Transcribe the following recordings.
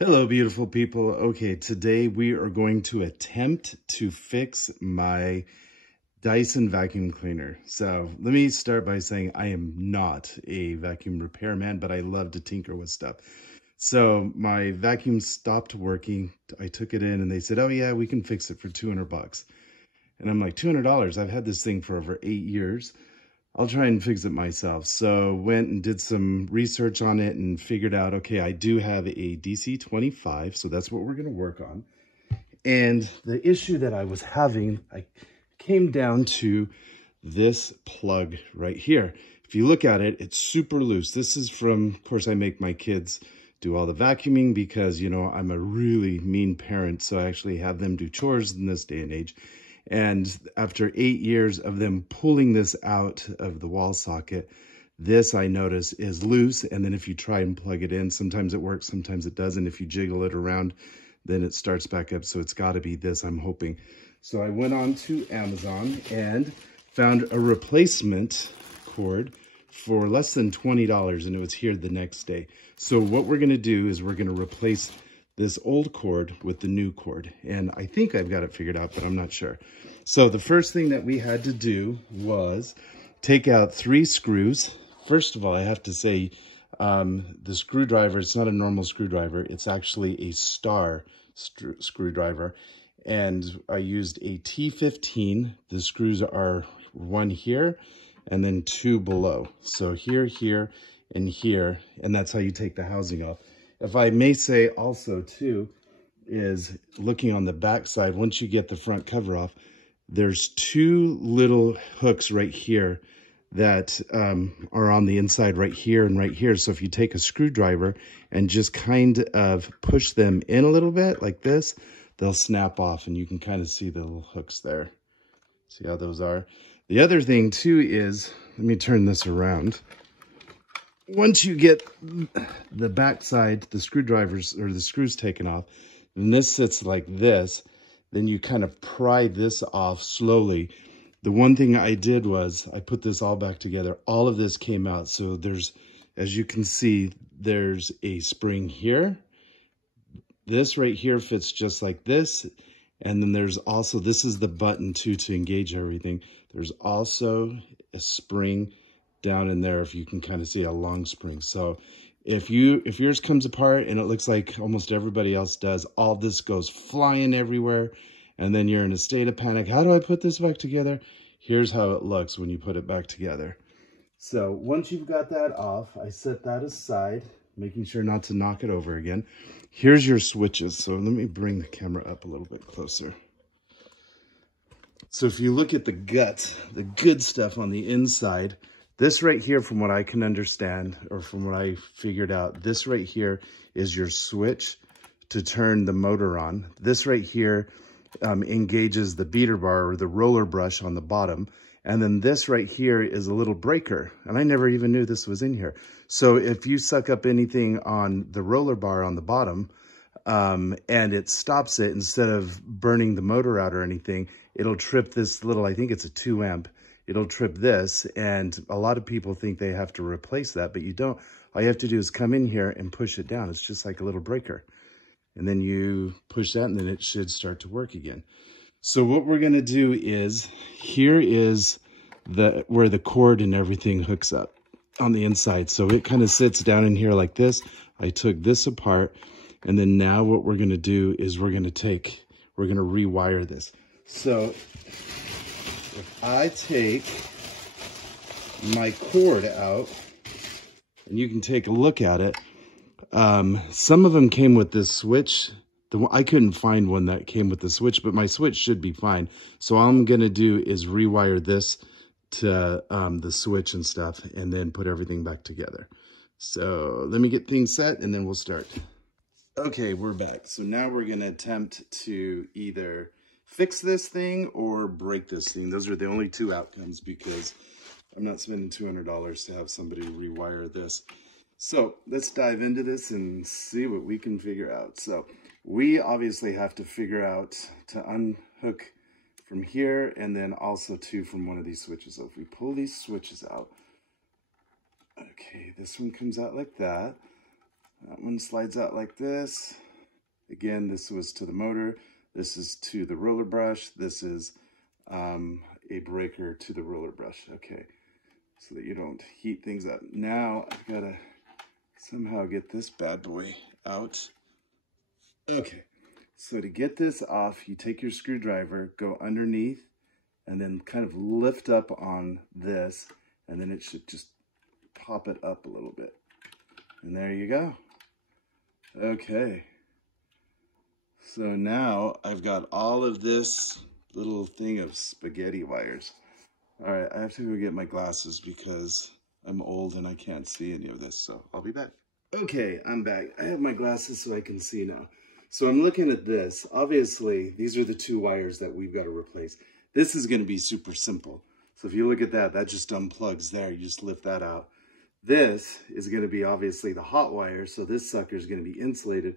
Hello, beautiful people. Okay, today we are going to attempt to fix my Dyson vacuum cleaner. So let me start by saying I am not a vacuum repairman, but I love to tinker with stuff. So my vacuum stopped working. I took it in and they said, oh yeah, we can fix it for 200 bucks. And I'm like, $200? I've had this thing for over 8 years. I'll try and fix it myself. So went and did some research on it and figured out, okay, I do have a DC25, so that's what we're going to work on. And the issue that I was having, I came down to this plug right here. If you look at it, it's super loose. This is from, of course, I make my kids do all the vacuuming because, you know, I'm a really mean parent, so I actually have them do chores in this day and age. And after 8 years of them pulling this out of the wall socket, this I notice is loose. And then if you try and plug it in, sometimes it works, sometimes it doesn't. If you jiggle it around, then it starts back up. So it's got to be this, I'm hoping. So I went on to Amazon and found a replacement cord for less than $20, and it was here the next day. So what we're going to do is we're going to replace this old cord with the new cord. And I think I've got it figured out, but I'm not sure. So the first thing that we had to do was take out 3 screws. First of all, I have to say, the screwdriver, it's not a normal screwdriver. It's actually a star screwdriver. And I used a T15. The screws are 1 here and then 2 below. So here, here, and here. And that's how you take the housing off. If I may say also too, is looking on the back side, once you get the front cover off, there's 2 little hooks right here that are on the inside right here and right here. So if you take a screwdriver and just kind of push them in a little bit like this, they'll snap off and you can kind of see the little hooks there. See how those are? The other thing too is, let me turn this around. Once you get the back side, the screwdrivers or the screws taken off, and this sits like this, then you kind of pry this off slowly. The one thing I did was I put this all back together. All of this came out. So there's, as you can see, there's a spring here. This right here fits just like this. And then there's also, this is the button too to engage everything. There's also a spring down in there, if you can kind of see a long spring. So if yours comes apart and it looks like almost everybody else does, all this goes flying everywhere and then you're in a state of panic. How do I put this back together? Here's how it looks when you put it back together. So once you've got that off, I set that aside, making sure not to knock it over again. Here's your switches. So let me bring the camera up a little bit closer. So if you look at the gut, the good stuff on the inside, this right here, from what I can understand, or from what I figured out, this right here is your switch to turn the motor on. This right here engages the beater bar or the roller brush on the bottom. And then this right here is a little breaker. And I never even knew this was in here. So if you suck up anything on the roller bar on the bottom, and it stops it, instead of burning the motor out or anything, it'll trip this little, I think it's a 2 amp. It'll trip this, and a lot of people think they have to replace that, but you don't. All you have to do is come in here and push it down. It's just like a little breaker. And then you push that, and then it should start to work again. So what we're gonna do is, here is where the cord and everything hooks up on the inside. So it kind of sits down in here like this. I took this apart, and then now what we're gonna do is we're gonna rewire this. So if I take my cord out, and you can take a look at it, some of them came with this switch. I couldn't find one that came with the switch, but my switch should be fine. So all I'm going to do is rewire this to the switch and stuff, and then put everything back together. So let me get things set, and then we'll start. Okay, we're back. So now we're going to attempt to either fix this thing or break this thing. Those are the only 2 outcomes, because I'm not spending $200 to have somebody rewire this. So let's dive into this and see what we can figure out. So we obviously have to figure out to unhook from here, and then also too from one of these switches. So if we pull these switches out, okay, this one comes out like that. That one slides out like this. Again, this was to the motor. This is to the roller brush. This is a breaker to the roller brush. Okay, so that you don't heat things up. Now I've got to somehow get this bad boy out. Okay, so to get this off, you take your screwdriver, go underneath, and then kind of lift up on this, and then it should just pop it up a little bit. And there you go. Okay. So now I've got all of this little thing of spaghetti wires. All right, I have to go get my glasses because I'm old and I can't see any of this, so I'll be back. Okay, I'm back. I have my glasses so I can see now. So I'm looking at this. Obviously, these are the two wires that we've got to replace. This is going to be super simple. So if you look at that, that just unplugs there. You just lift that out. This is going to be obviously the hot wire, so this sucker is going to be insulated.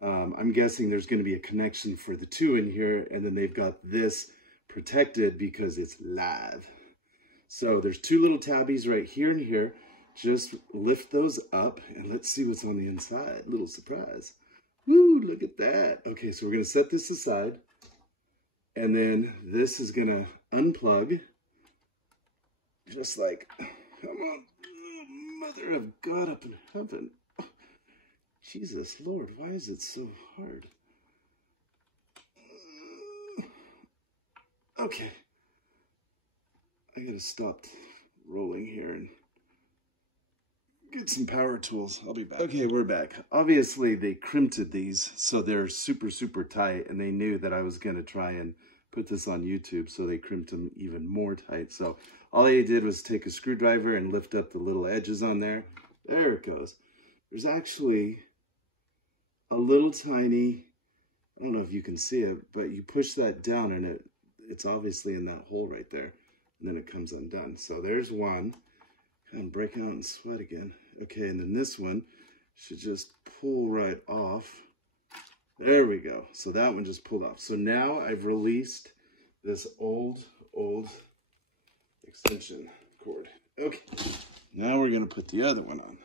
I'm guessing there's going to be a connection for the two in here, and then they've got this protected because it's live. So there's two little tabbies right here and here. Just lift those up, and let's see what's on the inside. Little surprise. Woo, look at that. Okay, so we're going to set this aside, and then this is going to unplug, just like, come on, Mother of God up in heaven. Jesus, Lord, why is it so hard? Okay. I gotta stop rolling here and get some power tools. I'll be back. Okay, we're back. Obviously, they crimped these, so they're super, super tight, and they knew that I was gonna try and put this on YouTube, so they crimped them even more tight. So all I did was take a screwdriver and lift up the little edges on there. There it goes. There's actually a little tiny, I don't know if you can see it, but you push that down and it's obviously in that hole right there. And then it comes undone. So there's one. Kind of break out and sweat again. Okay, and then this one should just pull right off. There we go. So that one just pulled off. So now I've released this old extension cord. Okay, now we're gonna put the other one on.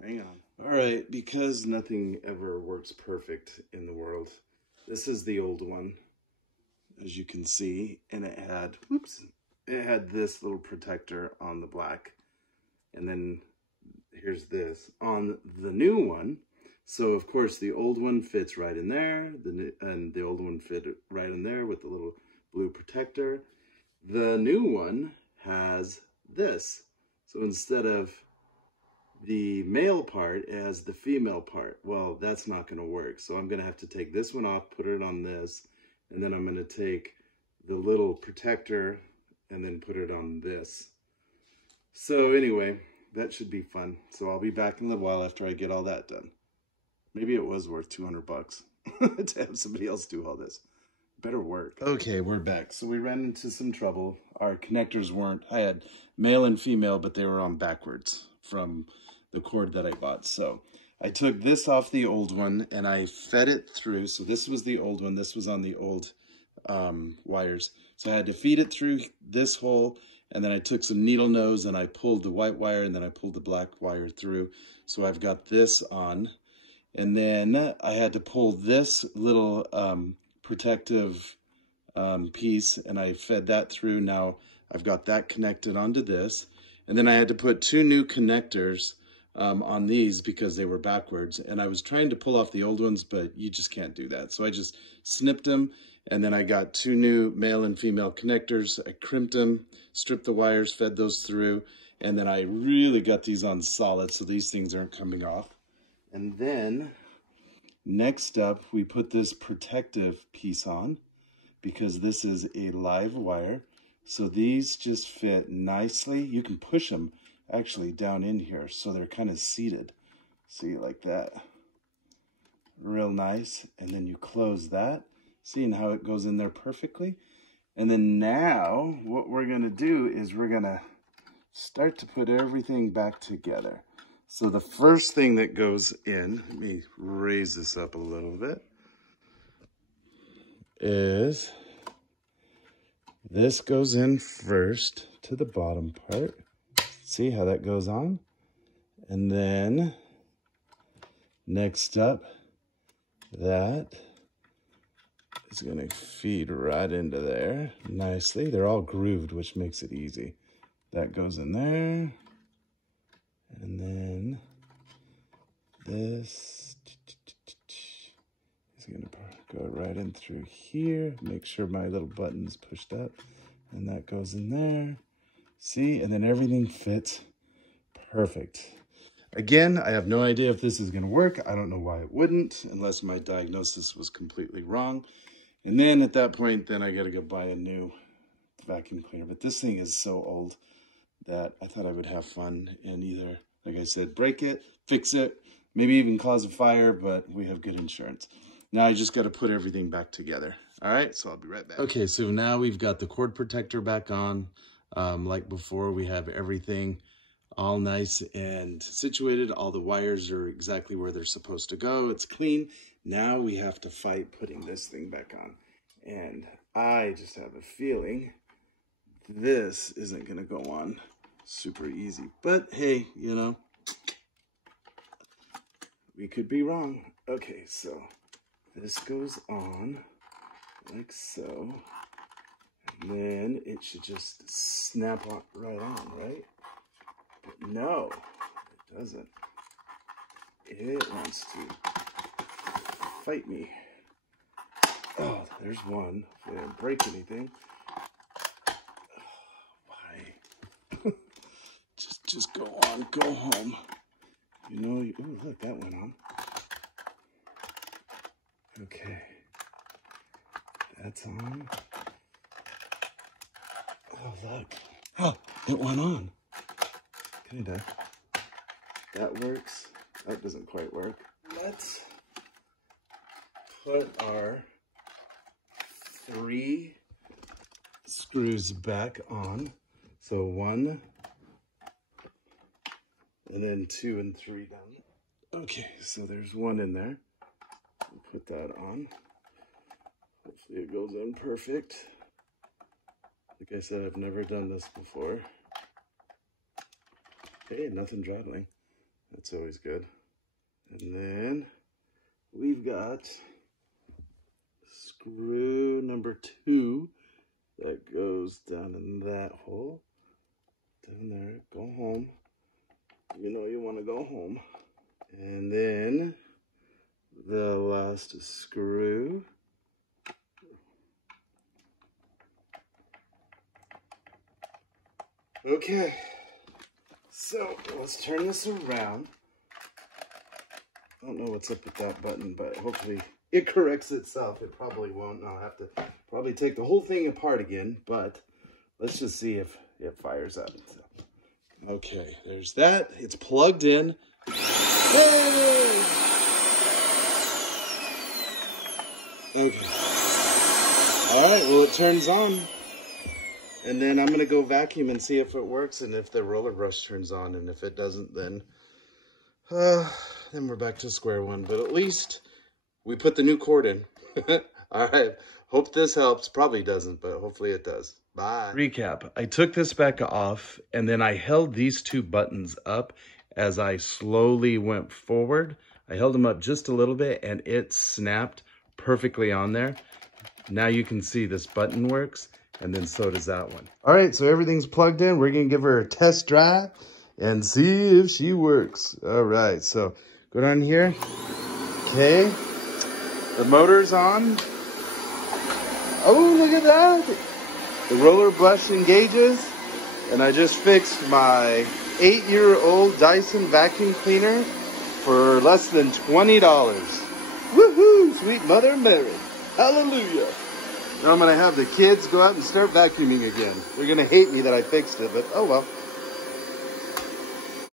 Hang on. All right, because nothing ever works perfect in the world, this is the old one, as you can see, and it had, whoops, it had this little protector on the black, and then here's this on the new one. So of course the old one fits right in there, and the old one fit right in there with the little blue protector. The new one has this. So instead of the male part, it has the female part. Well, that's not going to work. So I'm going to have to take this one off, put it on this, and then I'm going to take the little protector and then put it on this. So anyway, that should be fun. So I'll be back in a little while after I get all that done. Maybe it was worth 200 bucks to have somebody else do all this. Better work. Okay, we're back. So we ran into some trouble. Our connectors weren't, I had male and female, but they were on backwards from the cord that I bought. So I took this off the old one and I fed it through. So this was the old one. This was on the old wires. So I had to feed it through this hole, and then I took some needle nose and I pulled the white wire, and then I pulled the black wire through. So I've got this on. And then I had to pull this little protective piece, and I fed that through. Now I've got that connected onto this. And then I had to put two new connectors on these because they were backwards. And I was trying to pull off the old ones, but you just can't do that. So I just snipped them, and then I got two new male and female connectors. I crimped them, stripped the wires, fed those through, and then I really got these on solid so these things aren't coming off. And then next up, we put this protective piece on because this is a live wire. So these just fit nicely. You can push them actually down in here so they're kind of seated. See, like that. Real nice. And then you close that, seeing how it goes in there perfectly. And then now what we're going to do is we're going to start to put everything back together. So the first thing that goes in, let me raise this up a little bit, is this goes in first to the bottom part. See how that goes on? And then next up, That is going to feed right into there nicely. They're all grooved, which makes it easy. That goes in there. And then this is going to go right in through here. Make sure my little button's pushed up. And that goes in there. See? And then everything fits perfect. Again, I have no idea if this is going to work. I don't know why it wouldn't, unless my diagnosis was completely wrong. And then at that point, then I got to go buy a new vacuum cleaner. But this thing is so old that I thought I would have fun and either, like I said, break it, fix it, maybe even cause a fire, but we have good insurance. Now I just got to put everything back together. All right, so I'll be right back. Okay, so now we've got the cord protector back on. Like before, we have everything all nice and situated. All the wires are exactly where they're supposed to go. It's clean. Now we have to fight putting this thing back on. And I just have a feeling this isn't going to go on super easy. But hey, you know, we could be wrong. Okay, so this goes on like so. And then it should just snap on, right on, right? But no, it doesn't. It wants to fight me. Oh, there's one. If I didn't break anything. Oh, why? just go on, go home. You know, oh, look, that went on. Okay. That's on. Oh, look. Oh, it went on. Kinda. That works. That doesn't quite work. Let's put our 3 screws back on. So 1, and then 2 and 3 down. Okay, so there's 1 in there. We'll put that on. Hopefully it goes in perfect. Like I said, I've never done this before. Hey, nothing traveling. That's always good. And then we've got screw number 2 that goes down in that hole. Down there, go home. You know you want to go home. And then the last screw. Okay. So let's turn this around. I don't know what's up with that button, but hopefully it corrects itself. It probably won't. I'll have to probably take the whole thing apart again, but let's just see if it fires up. So, okay, there's that. It's plugged in. Hey! Okay. All right, well, it turns on. And then I'm going to go vacuum and see if it works and if the roller brush turns on. And if it doesn't, then we're back to square one. But at least we put the new cord in. All right. Hope this helps. Probably doesn't, but hopefully it does. Bye. Recap. I took this back off, and then I held these 2 buttons up as I slowly went forward. I held them up just a little bit, and it snapped perfectly on there. Now you can see this button works. And then so does that one. All right, so everything's plugged in. We're going to give her a test drive and see if she works. All right, so go down here. Okay, the motor's on. Oh, look at that. The roller brush engages. And I just fixed my 8-year-old Dyson vacuum cleaner for less than $20. Woohoo, sweet Mother Mary. Hallelujah. Now I'm going to have the kids go out and start vacuuming again. They're going to hate me that I fixed it, but oh well.